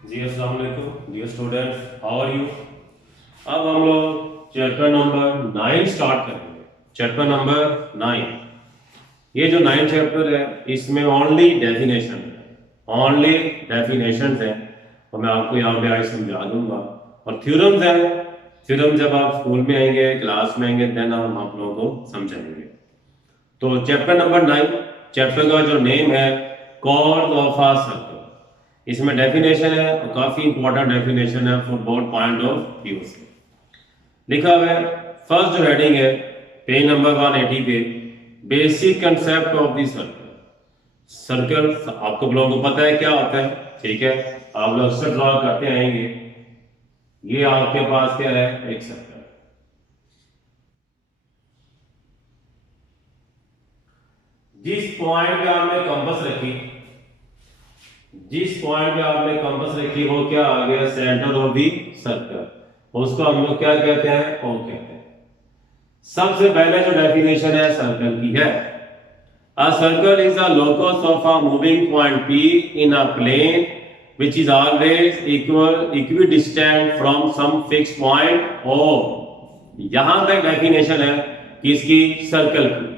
जी अस्सलाम वालेकुम dear students, how are you. अब हम लोग चैप्टर नंबर 9 स्टार्ट करेंगे। चैप्टर नंबर 9, ये जो 9 चैप्टर है इसमें ओनली डेफिनेशन है। और मैं आपको यहाँ पे आज समझा दूंगा। और थ्योरम्स है, थ्योरम जब आप स्कूल में आएंगे, क्लास में आएंगे, देन हम आप लोगों को समझाएंगे। तो चैप्टर नंबर 9, चैप्टर का जो नेम है कॉर्ड ऑफ अ सर्कल। इसमें डेफिनेशन है और काफी इंपॉर्टेंट डेफिनेशन है for both point of view से। लिखा हुआ है फर्स्ट जो हेडिंग है पेज नंबर 180 पे, basic concept of the circle. Circle आपको लोगों को पता है क्या होता है, ठीक है, आप लोग अक्सर ड्रॉ करते आएंगे। ये आपके पास क्या है, एक सर्कल। जिस पॉइंट पे आपने कंपास रखी, जिस पॉइंट पे आपने कंपास रखी वो क्या आ गया, सेंटर ऑफ दी सर्कल। उसको हम लोग क्या कहते हैं, ओ कहते हैं। सबसे पहले जो डेफिनेशन है सर्कल की है, a circle is a locus of a moving point P in a plane which is always equidistant from some fixed point O। यहां तक डेफिनेशन है किसकी, सर्कल की।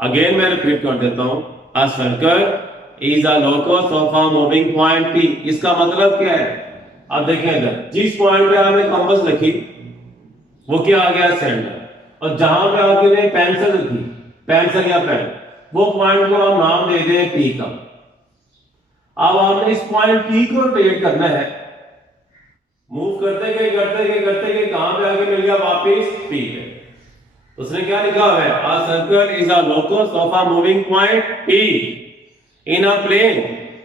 अगेन मैं रिपीट कर देता हूं, अ circle is a locus of a moving point P। इसका मतलब क्या है, अब देखिए इधर जिस पॉइंट पे आपने कंपास रखी वो क्या आ गया, सेंटर। और जहां पे आपने पेंसिल रखी, पेंसिल या पेन, वो पॉइंट को हम नाम दे दें P का। अब आपने इस पॉइंट P को रोटेट करना है, मूव करते गए कहां पे आगे मिल गया, वापस P पे। उसने क्या लिखा हुआ है, a circle is a locus of a moving point P in a plane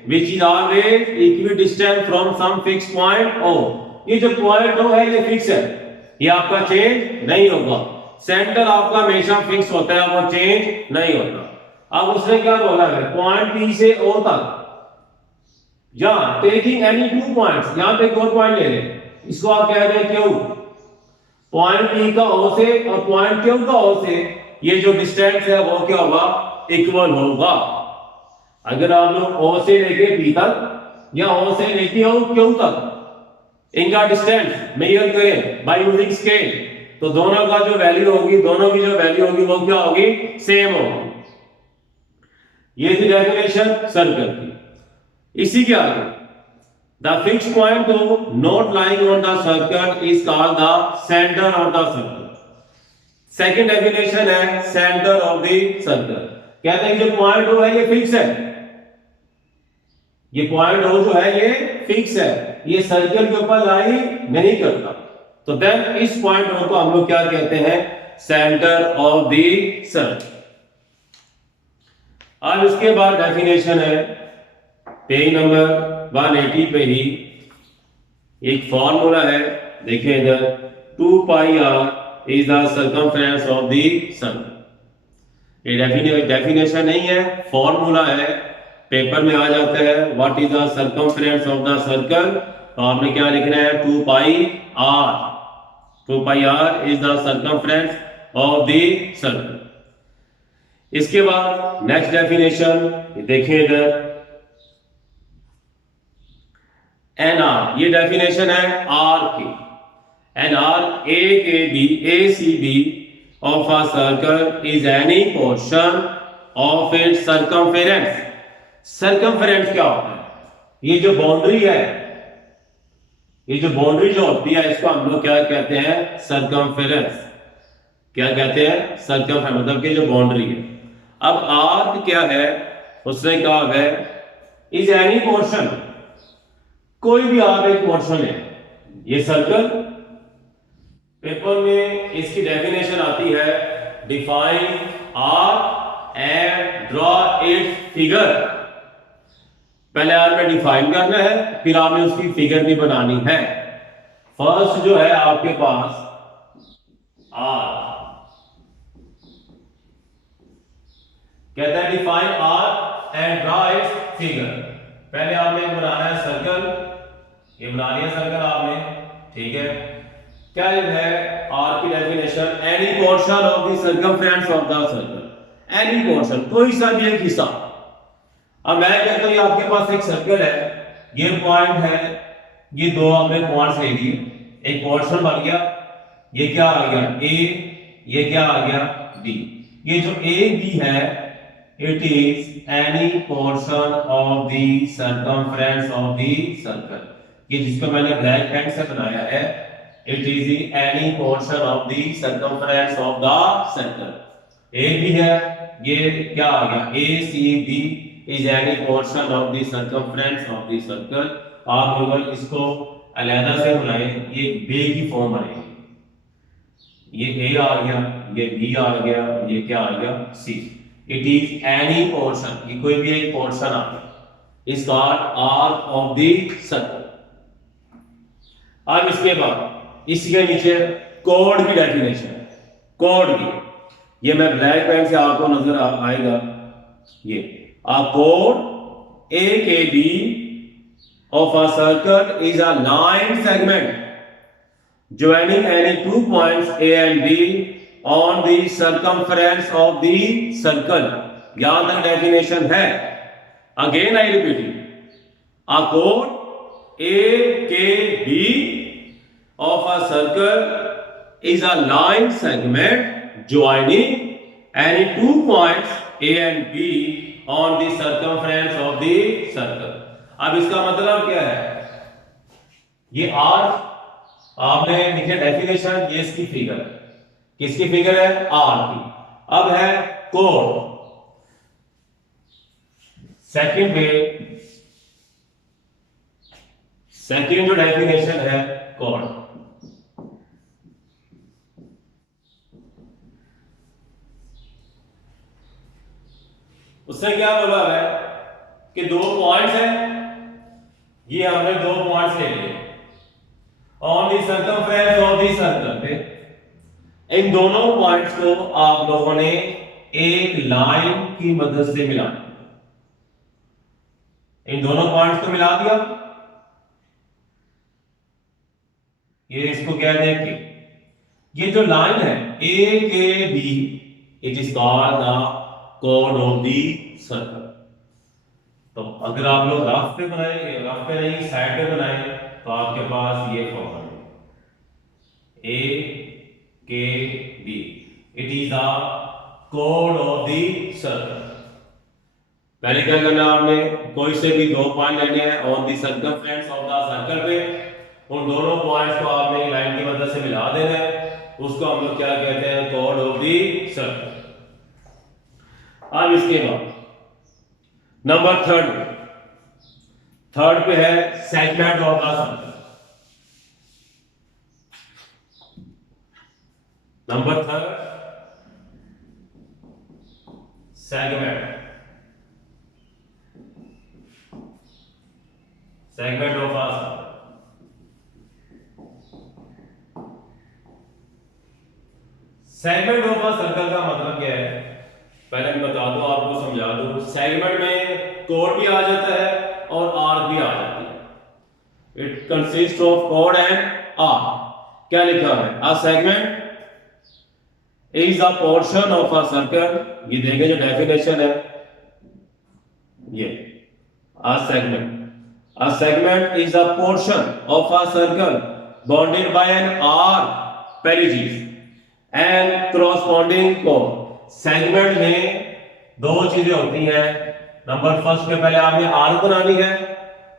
which is always equidistant from some fixed point O। ये जो पॉइंट O है ये फिक्स है, ये आपका चेंज नहीं होगा। सेंटर आपका हमेशा फिक्स होता है, वो चेंज नहीं होता। अब उसने क्या बोला है, पॉइंट P से O तक, या टेकिंग एनी टू पॉइंट्स, यहां पे एक और पॉइंट ले लें, इसको आप कह दें Q। पॉइंट P का O से और पॉइंट Q का O से ये जो डिस्टेंस है वो क्या होगा, इक्वल होगा। अगर आप लोग O से लेके P तक या O से लेके Q तक इनका डिस्टेंस मेजर करें बाय यूजिंग स्केल, तो दोनों का जो वैल्यू होगी, दोनों की जो वैल्यू होगी वो क्या होगी, सेम होगी। ये थी डेफिनेशन सर्कल की। इसी के आगे, the fix point not lying on the circle is called the centre of the circle. Second definition है सेंटर ऑफ द सर्कल। कहते हैं जो पॉइंट O है ये फिक्स है, ये पॉइंट O जो है ये फिक्स है, ये सर्कल के ऊपर लाई नहीं करता। तो देन इस पॉइंट O को हम लोग क्या कहते हैं, सेंटर ऑफ द सर्कल। अब इसके बाद डेफिनेशन है पेज नंबर 180 पे ही एक फॉर्मूला है, देखिए इधर 2 pi r is the circumference of the circle. ये डेफिनेशन नहीं है, फॉर्मूला है, पेपर में आ जाता है what is the circumference of the circle, तो आपने क्या लिखना है, 2 pi r। 2 pi r is the circumference of the circle. इसके बाद नेक्स्ट डेफिनेशन देखिए इधर एन आर, ये डेफिनेशन है आर की। An arc A C B of a circle is any portion of its circumference. Circumference क्या होता है, ये जो बाउंड्री है, ये जो बाउंड्री जो होती है इसको हम लोग क्या कहते हैं, सर्कमफेरेंस। क्या कहते हैं, सर्कमफेरेंस, मतलब कि जो बाउंड्री है। अब आर्क क्या है, उसने कहा है इज एनी पोर्शन, कोई भी आर्क एक पोर्शन है। ये सर्कल, पेपर में इसकी डेफिनेशन आती है, define arc and draw it's figure. पहले आपने डिफाइन करना है, फिर आपने उसकी फिगर भी बनानी है। फर्स्ट जो है आपके पास आर्क, कहता है define arc and draw it's figure. पहले आपने बनाना है सर्कल, ये बना लिया सर्कल आपने, ठीक है। क्या है आर्क की definition, any portion of the circumference of the circle. Any portion, कोई सा भी एक हिस्सा। अब मैं कहता हूं आपके पास एक सर्कल है, ये पॉइंट है, ये दो हमने पॉइंट्स ले लिए, एक पोर्शन बन गया, ये क्या आ गया ए, ये क्या आ गया बी। ये जो ए बी है it is any portion of the circumference of the circle. ये जिसको मैंने ब्लैक पेन से बनाया है, it is any portion of the circumference of the circle. A B है, ये क्या आ गया A C B is any portion of the circumference of the circle. आप लोग इसको अलग से बनाए, ये बे की फॉर्म बनेगी, ये ए आ गया, ये बी आ गया, ये क्या आ गया सी। इट इज एनी पोर्शन, ये कोई भी एक पोर्शन आ गया is called arc of the circle. अब इसके बाद इसके नीचे कोड की डेफिनेशन, कोड की, ये मैं ब्लैक पेन से आपको नजर आएगा, ये a chord AKB of a circle is a line segment joining any 2 points A and B on the circumference of the circle। यहां तक डेफिनेशन है। Again I repeat, a chord AKB of a circle is a line segment joining any 2 points A and B on the circumference of the circle। अब इसका मतलब क्या है, ये arc आपने लिखे डेफिनेशन, ये इसकी फिगर, किसकी फिगर है आर्क की। अब है कोड, सेकंड में सेकंड जो डेफिनेशन है कोड, उससे क्या बोला है कि दो पॉइंट्स हैं, ये हमने दो पॉइंट्स ले लिए on the circumference of the circle पे। इन दोनों पॉइंट्स को आप लोगों ने एक लाइन की मदद से मिला, इन दोनों पॉइंट्स को मिला दिया, ये इसको कहते हैं कि ये जो लाइन है A K B it is called the कोड ऑफ दी सर्कल। तो अगर आप लोग रफ पे बनाएंगे, रफ पे नहीं साइड पे बनाएंगे, तो आपके पास ये फॉर्मूला है A K B, it is the कोड ऑफ दी सर्कल। पहले क्या करना है, आपने कोई से भी दो पॉइंट लेने हैं on the circumference of the circle पे, उन दोनों पॉइंट्स को आपने लाइन की मदद से मिला देना है, उसको हम लोग क्या कहते हैं कोड ऑफ दी सर्कल। अब इसके बाद नंबर थर्ड पे है segment of the circle. Number third segment, segment of the circle. Segment of the circle का मतलब क्या है, पहले मैं बता दूं, आपको समझा दूं। सेगमेंट में कोड भी आ जाता है और आर्क भी आ जाती है। इट कंसिस्ट ऑफ कोड एंड आर्क। क्या लिखा है, a segment is a portion of a circle, ये देखें जो डेफिनेशन है, ये a segment is a portion of a circle bounded by an arc perigees and corresponding कोड। सेगमेंट में दो चीजें होती हैं, नंबर फर्स्ट पे पहले आपने आर्क बनानी है,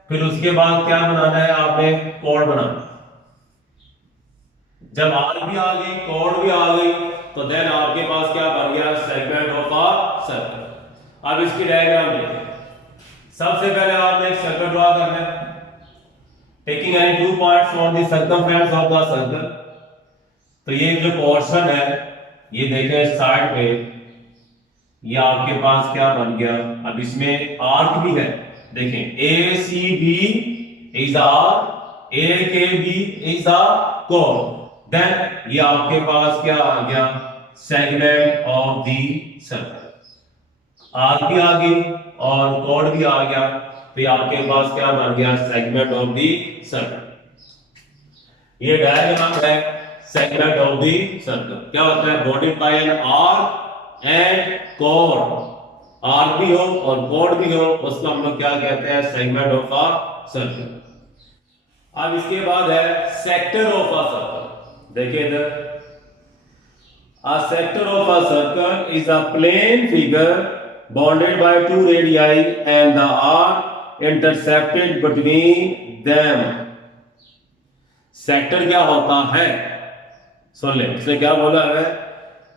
फिर उसके बाद क्या बनाना है, आपने कोड बनाना। जब आर्क भी आ गई, कोड भी आ गई, तो देन आपके पास क्या बन गया, सेगमेंट ऑफ अ सर्कल। अब इसकी डायग्राम देखें। सबसे पहले आपने एक सर्कल ड्रॉ करना है, taking any 2 points on the circumference of the circle. तो ये जो पोर्शन है, ये देखें साइड पे, ये आपके पास क्या बन गया। अब इसमें आर्क भी है, देखें A C B is arc, A K B is a कोड, देन ये आपके पास क्या आ गया, segment of the circle. Arc भी आ गई और कोड भी आ गया, तो ये आपके पास क्या बन गया, सेगमेंट ऑफ द सर्कल। ये डायग्राम है सेगमेंट ऑफ द सर्कल। क्या होता है, bounded by an arc and कोड। आर्क भी हो और कोड भी हो, उसको हम लोग क्या कहते हैं, सेगमेंट ऑफ अ सर्कल। अब इसके बाद है सेक्टर ऑफ अ सर्कल। देखिए इधर, a sector of a circle is a plane figure bounded by two radii and the arc intersected between them। Sector क्या होता है, सुन ले, इसने क्या बोला है,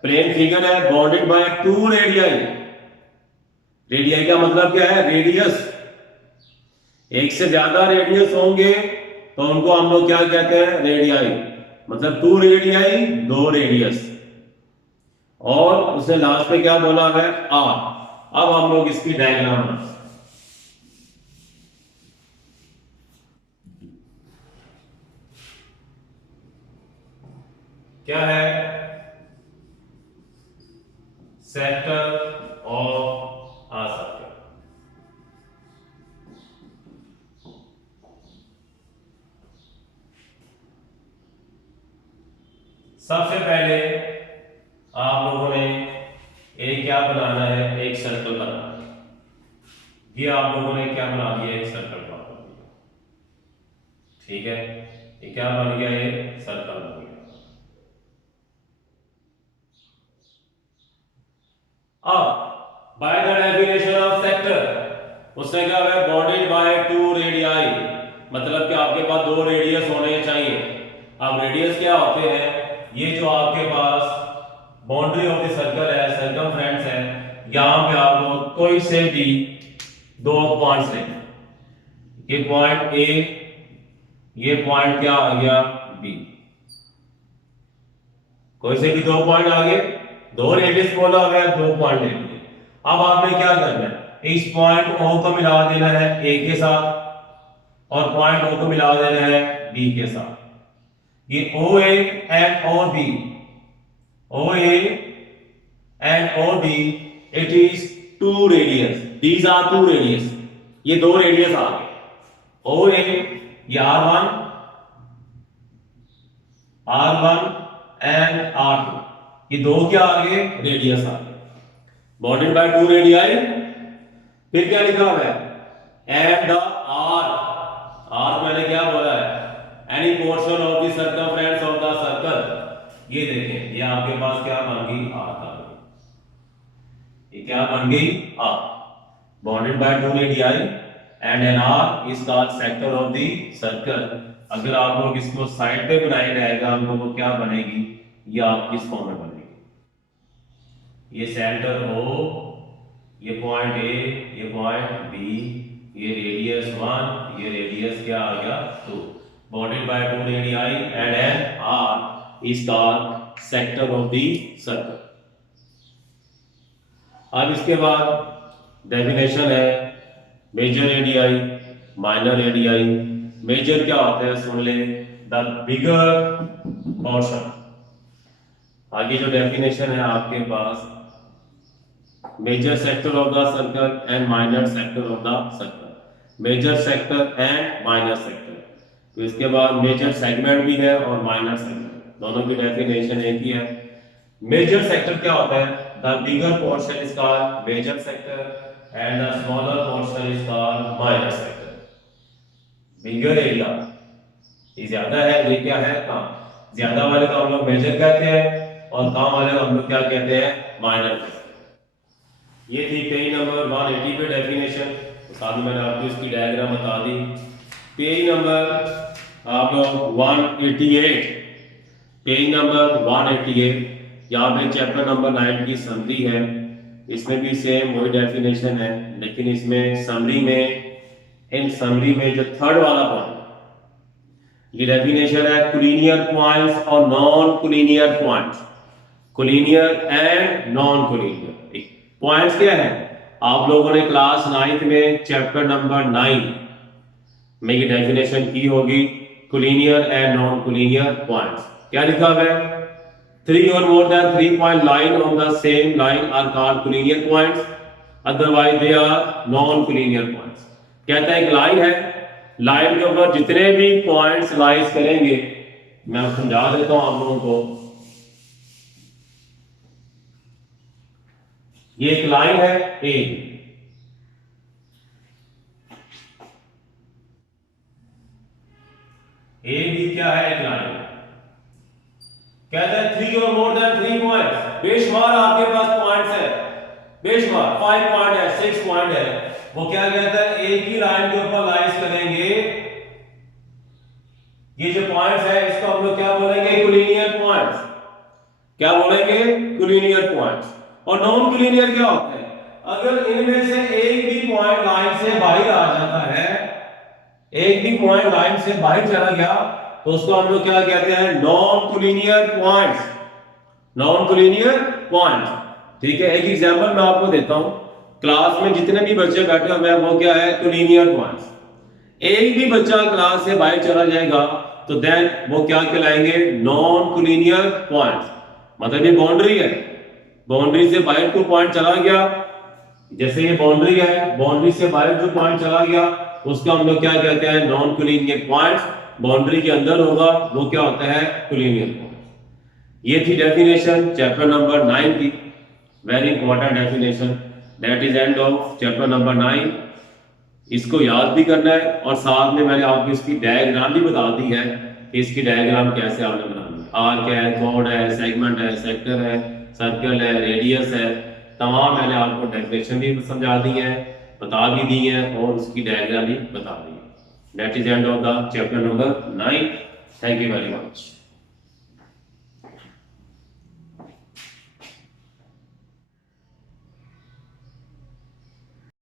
प्लेन फिगर है bounded by two radii. Radii का मतलब क्या है, रेडियस। एक से ज्यादा रेडियस होंगे तो उनको हम लोग क्या कहते हैं, रेडियाई। मतलब टू रेडियाई, दो रेडियस। और उसने लास्ट में क्या बोला है, आर। अब हम लोग इसकी डायग्राम बनाते हैं। क्या है, सेक्टर ऑफ आ सर्कल। सबसे पहले आप लोगों ने एक क्या बनाना है, एक सर्कल बनाना है। ये आप लोगों ने क्या बना दिया, एक सर्कल बना दिया। ठीक है, ये क्या बन गया, ये सर्कल बन गया। अब by the definition of sector, उसने क्या है, बाउंडेड बाय टू रेडियाई, मतलब कि आपके पास दो रेडियस होने चाहिए। अब रेडियस क्या होते हैं, ये जो आपके पास बाउंड्री ऑफ द सर्कल है, सर्कमफ्रेंस है, यहां पे आप लोग कोई से भी दो पॉइंट्स लें। ये पॉइंट ए, ये पॉइंट क्या आ गया, बी। कोई से भी दो पॉइंट आ गए, दो रेडियस बोला हुआ है, दो पॉइंट ले लिए। अब आपने क्या करना है, इस पॉइंट ओ को मिला देना है ए के साथ और पॉइंट ओ को मिला देना है बी के साथ। ये O A and O B, O A and O B, it is two radius, these are two radius. ये दो रेडियस आ गए, ओ ए, ये R1 एंड R2, ये दो क्या आ गए, रेडियस आ गए, बाउंडेड बाय टू रेडियाई। फिर क्या लिखा हुआ है, एट द आर, आर मैंने क्या बोला है, any portion of the circumference of the circle. ये देखें, ये आपके पास क्या बन गई, आर का, ये क्या बन गई, arc, bounded by two radii and an arc is called sector of the circle. अगर आप लोग इसको साइड पे बनाए रहेगा, हम लोग को क्या बनेगी, ये आपकी इस फॉर्म में बनेगी। ये सेंटर O, ये पॉइंट ए, ये पॉइंट बी, ये रेडियस 1, ये रेडियस क्या आ गया 2, bounded by two radii and an arc is called sector of the circle. अब इसके बाद डेफिनेशन है major radii, minor radii. Major क्या होता है, सुन ले, द बिगर पोर्शन। आगे जो डेफिनेशन है आपके पास, major sector of the circle and minor sector of the circle, major sector and minor sector. तो इसके बाद मेजर सेगमेंट भी है और माइनर सेगमेंट, दोनों की डेफिनेशन एक ही है। मेजर सेक्टर क्या होता है, the bigger portion is called major sector and the smaller portion is called minor sector. Bigger area, ये ज्यादा है, ये क्या है, कम। ज्यादा वाले को हम लोग मेजर कहते हैं और कम वाले को हम लोग क्या कहते हैं, माइनर कहते हैं। ये थी पेज नंबर 180 पे डेफिनेशन, साथ में मैंने आपको इसकी डायग्राम बता दी। पेज नंबर आप लोग 188, पेज नंबर 188, यहाँ पे चैप्टर नंबर 9 की समरी है। इसमें भी सेम वही डेफिनेशन है, लेकिन इसमें समरी में, इन समरी में जो थर्ड वाला पॉइंट, ये डेफिनेशन है कोलिनियर पॉइंट्स और non collinear points, collinear and non collinear points क्या है। आप लोगों ने क्लास 9th में चैप्टर नंबर 9 में ये डेफिनेशन की होगी, collinear and non collinear points. क्या लिखा हुआ है, 3 or more than 3 point line on the same line are called collinear points, otherwise they are non collinear points। कहता है एक लाइन है, लाइन के ऊपर जितने भी पॉइंट्स लाइज करेंगे, मैं समझा देता हूं आप लोगों को। ये एक लाइन है ए, ए बी क्या है, एक लाइन है। कहता है 3 और मोर देन 3 पॉइंट्स, बेशुमार आपके पास पॉइंट्स है, बेशुमार 5 पॉइंट है, 6 पॉइंट है, वो क्या कहता है एक ही लाइन के ऊपर लाइज करेंगे, ये जो पॉइंट्स है इसको हम लोग क्या बोलेंगे, कोलिनियर पॉइंट्स। क्या बोलेंगे, कोलिनियर पॉइंट्स। और नॉन कोलिनियर क्या होता है, अगर इनमें से एक भी पॉइंट लाइन से बाहर आ जाता है, एक भी पॉइंट लाइन से बाहर चला गया तो उसको हम लोग क्या कहते हैं, non collinear points, non collinear point. ठीक है, एक एग्जांपल मैं आपको देता हूं, क्लास में जितने भी बच्चे बैठे हुए हैं वो क्या है, कोलिनियर पॉइंट्स। एक भी बच्चा क्लास से बाहर चला जाएगा तो देन वो क्या कहलाएंगे, नॉन कोलिनियर पॉइंट्स। मतलब ये बाउंड्री है, बाउंड्री से बाहर कोई पॉइंट चला गया, जैसे ये बाउंड्री है, बाउंड्री से बाहर जो पॉइंट चला गया उसको हम लोग क्या कहते हैं, नॉन कोलिनियर पॉइंट्स। बाउंड्री के अंदर होगा वो क्या होता है, कोलिनियर पॉइंट। ये थी डेफिनेशन चैप्टर नंबर 9 की, very important definition. That is end of chapter number 9। इसको याद भी करना है और साथ में मैंने आपको इसकी डायग्राम भी बता दी है कि इसकी डायग्राम कैसे आपने बनानी है। आर्क है, कॉर्ड है, सेगमेंट है, सेक्टर है, सर्कल है, रेडियस है, तमाम मैंने आपको डेफिनेशन भी समझा दी है, बता भी दी है और उसकी डायग्राम भी बता दी है। That is end of the chapter number 9। Thank you very much.